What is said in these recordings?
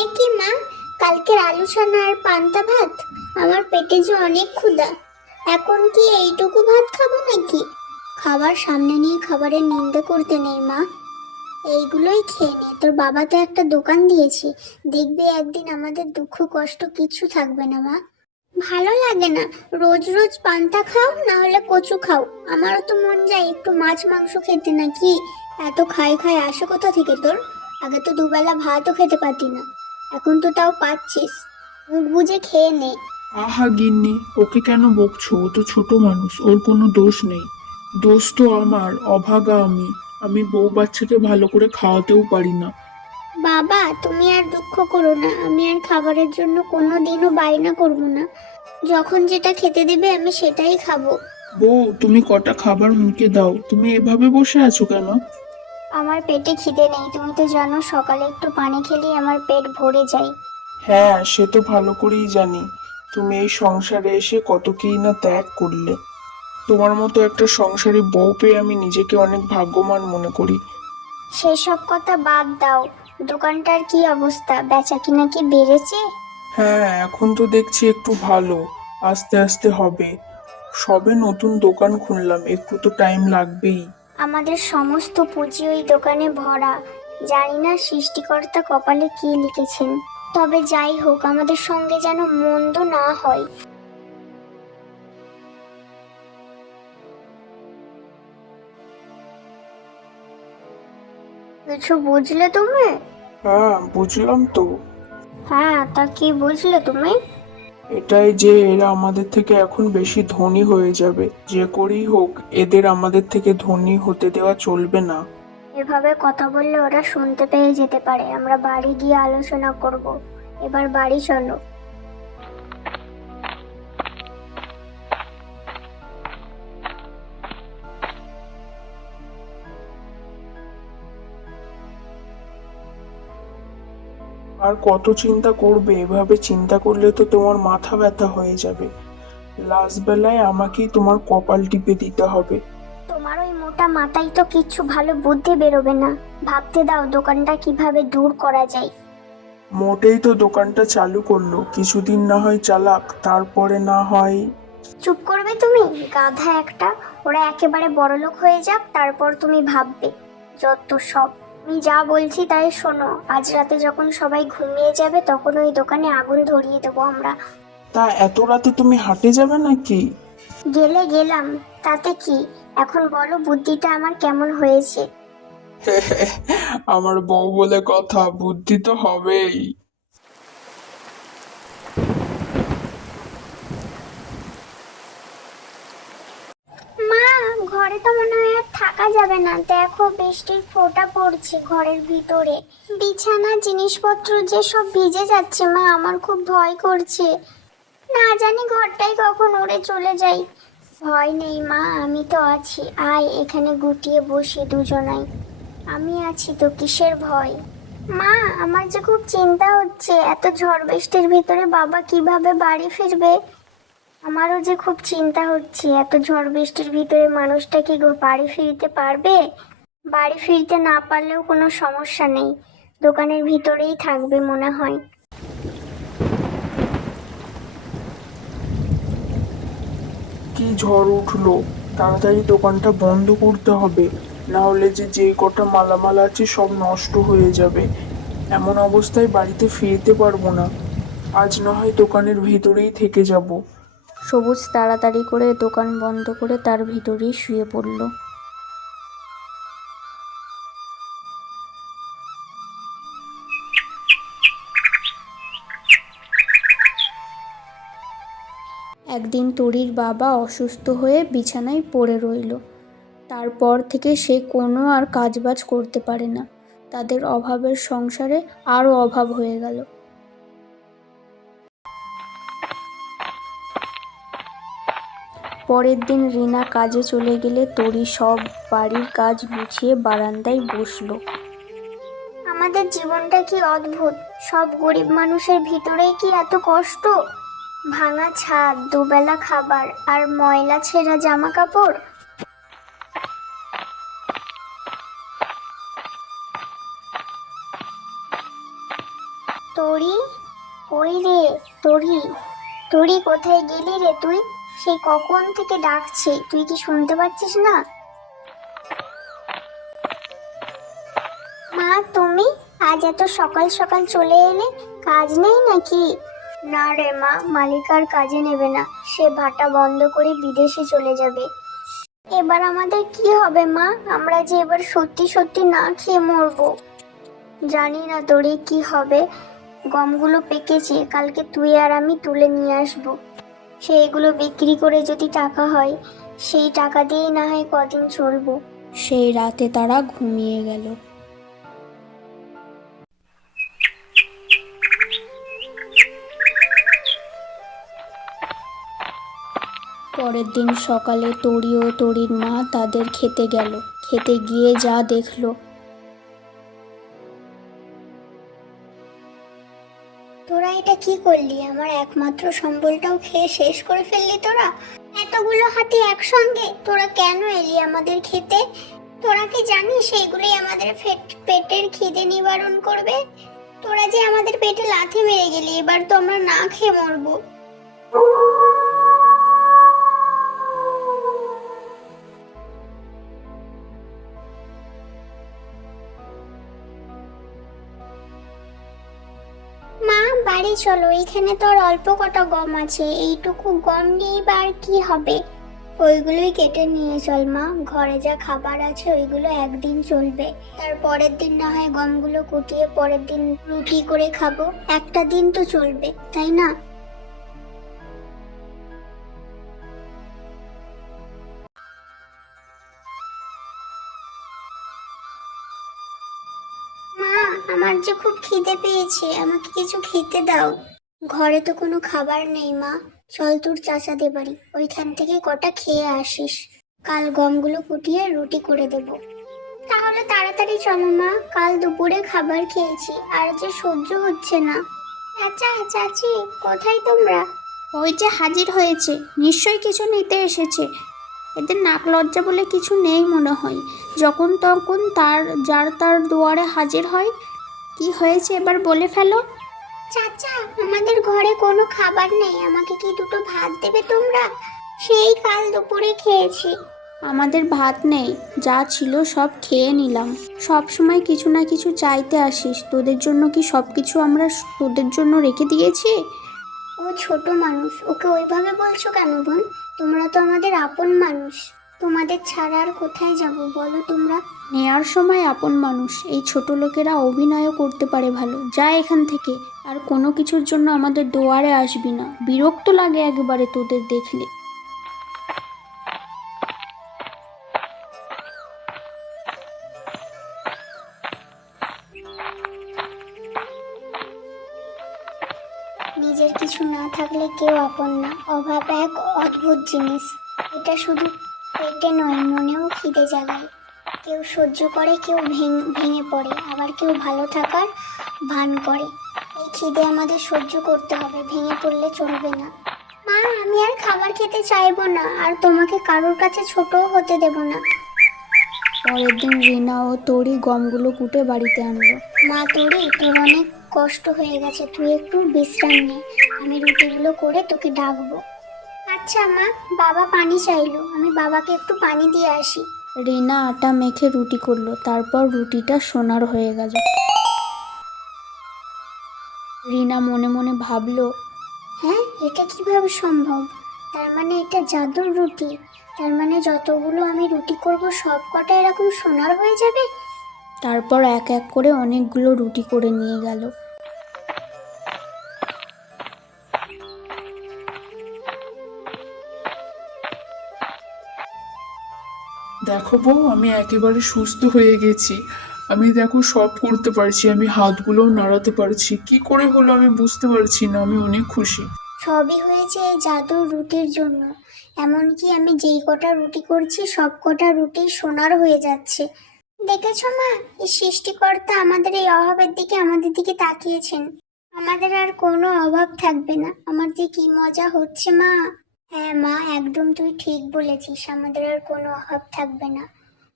এ কি মা, কালকের আলু ছানা আর পান্তা ভাত? আমার পেটে যে অনেক ক্ষুধা। এখন কি এইটুকু ভাত খাবো নাকি? খাবার সামনে নিয়ে খাবারের নিন্দা করতে নেই মা, এইগুলোই খেয়ে নে। তোর বাবা তো একটা দোকান দিয়েছে, দেখবি একদিন আমাদের দুঃখ কষ্ট কিচ্ছু থাকবে না মা। ভালো লাগে না রোজ রোজ পান্তা খাও না হলে কচু খাও। আমারও তো মন যায় একটু মাছ মাংস খেতে, নাকি? এত খাই খাই আসে কোথা থেকে তোর? আগে তো দুবেলা ভাতও খেতে পারতি না, এখন তো তাও পাচ্ছিস। মুখ বুজে খেয়ে নে। আহা গিন্নি, ওকে কেন বকছো? ও তো ছোট মানুষ, ওর কোনো দোষ নেই। দোষ তো আমার, অভাগা আমি। আমি বউ বাচ্চাকে ভালো করে খাওয়াতেও পারি না। বাবা, তুমি আর দুঃখ করো না, আমি আর খাবারের জন্য কোনো দিনও বায়না করব না। যখন যেটা খেতে দেবে আমি সেটাই খাবো। বউ, তুমি কটা খাবার মুখে দাও। তুমি এভাবে বসে আছো কেন? আমার পেটে খিদে নেই, তুমি তো জানো সকালে একটু পানি খেলেই আমার পেট ভরে যায়। হ্যাঁ, সে তো ভালো করেই জানি। তুমি এই সংসারে এসে কত কি না ত্যাগ করলে। তোমার মতো একটা সংসারী বউ পেয়ে আমি নিজেকে অনেক ভাগ্যবান মনে করি। সেসব কথা বাদ দাও। দোকানটার কি অবস্থা, বেচা কিনা কি বেড়েছে? হ্যাঁ, এখন তো দেখছি একটু ভালো। আস্তে আস্তে হবে। সবে নতুন দোকান খুললাম, একটু তো টাইম লাগবেই। আমাদের সমস্ত পুঁজি ওই দোকানে ভরা। জানি না সৃষ্টিকর্তা কপালে কি লিখেছেন। তবে যাই হোক, আমাদের সঙ্গে যেন মন্দ না হয়। কিছু বুঝলে তুমি? হ্যাঁ, বুঝলাম তো। হ্যাঁ, তা কি বুঝলে তুমি? এটাই যে এরা আমাদের থেকে এখন বেশি ধনী হয়ে যাবে। যে করেই হোক, এদের আমাদের থেকে ধনী হতে দেওয়া চলবে না। এভাবে কথা বললে ওরা শুনতে পেয়ে যেতে পারে, আমরা বাড়ি গিয়ে আলোচনা করব। এবার বাড়ি চলো। আর কত চিন্তা করবে? এভাবে চিন্তা করলে তো তোমার মাথা ব্যথা হয়ে যাবে। লাস্ট বেলায় আমাকেই তোমার কপাল টিপে দিতে হবে। তোমার ওই মোটা মাথায় তো কিচ্ছু ভালো বুদ্ধি বেরোবে না। ভাবতে দাও দোকানটা কিভাবে দূর করা যায়। মোটেই তো দোকানটা চালু করলো, কিছুদিন না হয় চালাক, তারপরে না হয়। চুপ করবে তুমি, গাধা একটা। ওরা একেবারে বড়লোক হয়ে যাক, তারপর তুমি ভাববে। যত সব। আমি যা বলছি তাই শোনো, আজ রাতে যখন সবাই ঘুমিয়ে যাবে তখন ওই দোকানে আগুন ধরিয়ে দেবো আমরা। তা এত রাতে তুমি হাঁটে যাবে নাকি? গেলে গেলাম, তাতে কি? এখন বলো বুদ্ধিটা আমার কেমন হয়েছে? আমার বউ বলে কথা, বুদ্ধি তো হবেই। মা, ঘরে তো মনে হয় আর থাকা যাবে না, দেখো বৃষ্টির ফোঁটা পড়ছে ঘরের ভিতরে। বিছানা জিনিসপত্র যে সব ভিজে যাচ্ছে মা, আমার খুব ভয় করছে। না জানি ঘরটাই কখন উড়ে চলে যাই। ভয় নেই মা, আমি তো আছি। আয় এখানে গুটিয়ে বসি দুজনাই। আমি আছি তো, কিসের ভয়? মা, আমার যে খুব চিন্তা হচ্ছে, এত ঝড় বৃষ্টির ভিতরে বাবা কিভাবে বাড়ি ফিরবে। আমারও যে খুব চিন্তা হচ্ছে, এত ঝড় বৃষ্টির ভিতরে মানুষটা কি বাড়ি ফিরতে পারবে? বাড়ি ফিরতে না পারলেও কোনো সমস্যা নেই, দোকানের ভিতরেই থাকবে মনে হয়। কি ঝড় উঠলো! তাড়াতাড়ি দোকানটা বন্ধ করতে হবে, না হলে যে যেই কটা মালামাল আছে সব নষ্ট হয়ে যাবে। এমন অবস্থায় বাড়িতে ফিরতে পারবো না। আজ না হয় দোকানের ভিতরেই থেকে যাব। সবুজ তাড়াতাড়ি করে দোকান বন্ধ করে তার ভিতরেই শুয়ে পড়ল। একদিন তরির বাবা অসুস্থ হয়ে বিছানায় পড়ে রইল। তারপর থেকে সে কোনো আর কাজবাজ করতে পারে না। তাদের অভাবের সংসারে আরও অভাব হয়ে গেল। পরের দিন রিনা কাজে চলে গেলে তরি সব বাড়ির কাজ গুছিয়ে বারান্দায় বসলো। আমাদের জীবনটা কি অদ্ভুত। সব গরিব মানুষের ভিতরেই কি এত কষ্ট? ভাঙা ছাদ, দুবেলা খাবার, আর ময়লা ছেঁড়া জামা কাপড়। তরি, কই রে তরি? তরি কোথায় গেলি রে তুই? সেই কখন থেকে ডাকছি, তুই কি শুনতে পাচ্ছিস না? মা তুমি আজ এত সকাল সকাল চলে এলে, কাজ নেই নাকি? না রে মা, মালিক আর কাজে নেবে না, সে ভাটা বন্ধ করে বিদেশে চলে যাবে। এবার আমাদের কি হবে মা? আমরা যে এবার সত্যি সত্যি না খেয়ে মরবো। জানি না তোরে কি হবে। গমগুলো পেকেছে, কালকে তুই আর আমি তুলে নিয়ে আসবো। সেইগুলো বিক্রি করে যদি টাকা হয়, সেই টাকা দিয়েই না হয় কদিন চলবো। সেই রাতে তারা ঘুমিয়ে গেল। পরের দিন সকালে তরি ও তরির মা তাদের খেতে গেল। খেতে গিয়ে যা দেখলো, তোরা এটা কি করলি? আমার একমাত্র সম্বলটাও খেয়ে শেষ করে ফেললি তোরা। এতগুলো হাতি একসঙ্গে তোরা কেন এলি আমাদের খেতে? তোরা কি জানিস সেইগুলোই আমাদের পেটের খিদে নিবারণ করবে? তোরা যে আমাদের পেটে লাথি মেরে গেলি, এবার তো আমরা না খেয়ে মরবো। মা বাড়ি চলো, এখানে তো আর অল্প কটা গম আছে, এইটুকু গম নিয়ে বা আর কি হবে? ওইগুলোই কেটে নিয়ে চল মা, ঘরে যা খাবার আছে ওইগুলো একদিন চলবে, তার পরের দিন না হয় গমগুলো কুটিয়ে পরের দিন রুটি করে খাবো। একটা দিন তো চলবে, তাই না? মা আমার যে খুব খিদে পেয়েছে, আমাকে কিছু খেতে দাও। ঘরে তো কোনো খাবার নেই মা, চল তোর চাচাদের বাড়ি, ওইখান থেকে কটা খেয়ে আসিস, কাল গমগুলো কুটিয়ে রুটি করে দেব। তাহলে তাড়াতাড়ি চলো মা, কাল দুপুরে খাবার খেয়েছি, আর যে সহ্য হচ্ছে না। চাচা চাচি কোথায় তোমরা? ওই যে হাজির হয়েছে, নিশ্চয়ই কিছু নিতে এসেছে। এদের নাক লজ্জা বলে কিছু নেই মনে হয়, যখন তখন যার তার দুয়ারে হাজির হয়। কি হয়েছে এবার বলে ফেলো। চাচা আমাদের ঘরে কোনো খাবার নেই, আমাকে কি দুটো ভাত দেবে তোমরা? সেই কাল দুপুরে খেয়েছি। আমাদের ভাত নেই, যা ছিল সব খেয়ে নিলাম। সব সময় কিছু না কিছু চাইতে আসিস, তোদের জন্য কি সব কিছু আমরা তোদের জন্য রেখে দিয়েছি? ও ছোট মানুষ, ওকে ওইভাবে বলছো কেন বোন? তোমরা তো আমাদের আপন মানুষ, তোমাদের ছাড়া আর কোথায় যাব বলো তোমরা? নেয়ার সময় আপন মানুষ, এই ছোট লোকেরা অভিনয়ও করতে পারে ভালো। যা এখান থেকে, আর কোনো কিছুর জন্য আমাদের দুয়ারে আসবি না, বিরক্ত লাগে একবারে তোদের দেখলে। নিজের কিছু না থাকলে কেউ আপন না, অভাব এক অদ্ভুত জিনিস। এটা শুধু পেটে নয়, মনেও খিদে জাগায়। কেউ সহ্য করে, কেউ ভেঙে পড়ে, আবার কেউ ভালো থাকার ভান করে। এই খিদে আমাদের সহ্য করতে হবে, ভেঙে পড়লে চলবে না। মা আমি আর খাবার খেতে চাইবো না, আর তোমাকে কারোর কাছে ছোটও হতে দেব না। পরের দিন রিনা ও তরি গমগুলো কুটে বাড়িতে আনলো। মা তোরে, তোর অনেক কষ্ট হয়ে গেছে, তুই একটু বিশ্রাম নে, আমি রুটিগুলো করে তোকে ডাকবো। আচ্ছা মা, বাবা পানি চাইলো, আমি বাবাকে একটু পানি দিয়ে আসি। রিনা আটা মেখে রুটি করলো, তারপর রুটিটা সোনার হয়ে গেল। রিনা মনে মনে ভাবলো, হ্যাঁ, এটা কিভাবে সম্ভব? তার মানে এটা জাদুর রুটি, তার মানে যতগুলো আমি রুটি করব সব কটা এরকম সোনার হয়ে যাবে। তারপর এক এক করে অনেকগুলো রুটি করে নিয়ে গেল। দেখো বউ, আমি একেবারে সুস্থ হয়ে গেছি। আমি দেখো সব করতে পারছি, আমি হাতগুলোও নাড়াতে পারছি। কি করে হলো আমি বুঝতে পারছি না, আমি অনেক খুশি। সবই হয়েছে এই জাদুর রুটির জন্য। এমনকি আমি যেই কটা রুটি করছি সব কটা রুটি সোনার হয়ে যাচ্ছে। দেখেছো মা, এই সৃষ্টিকর্তা আমাদের এই অভাবের দিকে আমাদের দিকে তাকিয়েছেন। আমাদের আর কোনো অভাব থাকবে না। আমার যে কি মজা হচ্ছে মা। হ্যাঁ মা, একদম তুই ঠিক বলেছিস, আমাদের আর কোনো অভাব থাকবে না।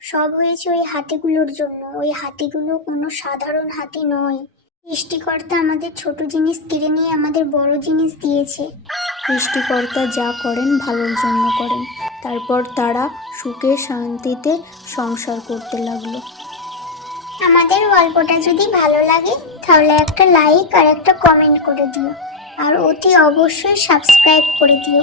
সব হয়েছে ওই হাতিগুলোর জন্য। ওই হাতিগুলো কোনো সাধারণ হাতি নয়, সৃষ্টিকর্তা আমাদের ছোট জিনিস কেড়ে নিয়ে আমাদের বড় জিনিস দিয়েছে। সৃষ্টিকর্তা যা করেন ভালোর জন্য করেন। তারপর তারা সুখে শান্তিতে সংসার করতে লাগলো। আমাদের গল্পটা যদি ভালো লাগে তাহলে একটা লাইক আর একটা কমেন্ট করে দিও, আর অতি অবশ্যই সাবস্ক্রাইব করে দিও।